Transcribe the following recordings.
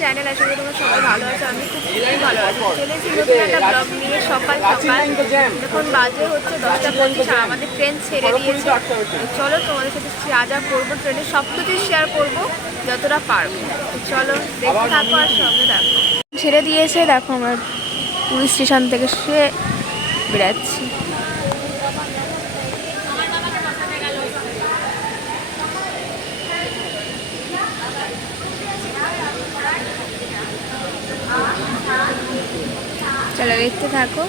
Channel আশা করি তোমরা সবাই ভালো আছো আমি খুব খুবই ভালো আছি। চলে এসেছি নতুন একটা ব্লগ নিয়ে সকাল সকাল। এখন বাজে হচ্ছে দশটা পঁচিশ আর আমাদের ট্রেন ছেড়ে দিয়েছে। চলো তোমাদের সাথে যা যা করব ট্রেনে সব কিছুই শেয়ার করব যতটা পারব। চলো দেখতে থাকো আর সঙ্গে থাকো। ছেড়ে দিয়েছে দেখো আমার পুলিশ স্টেশন থেকে সে বেরাচ্ছি চলো দেখতে থাকো।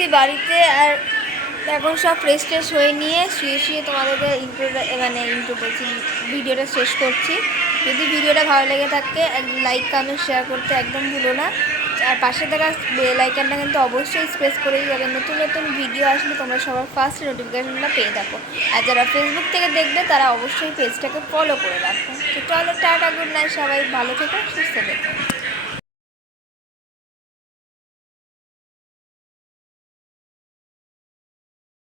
এসেছি বাড়িতে আর এখন সব ফ্রেশ ট্রেশ হয়ে নিয়ে শুয়ে শুয়ে তোমাদেরকে ইন্ট্রোটা মানে ইন্ট্রো বলছি, ভিডিওটা শেষ করছি। যদি ভিডিওটা ভালো লেগে থাকে লাইক কমেন্ট শেয়ার করতে একদম ভুলো না। আর পাশে থাকা বেল আইকনটা কিন্তু অবশ্যই স্পেস করেই যাবে। নতুন নতুন ভিডিও আসলে তোমরা সবার ফার্স্ট নোটিফিকেশনটা পেয়ে থাকো। আর যারা ফেসবুক থেকে দেখবে, তারা অবশ্যই পেজটাকে ফলো করে রাখো। তো চলো, টাটা গুড নাইট সবাই ভালো থেকো, সুস্থ থেকো।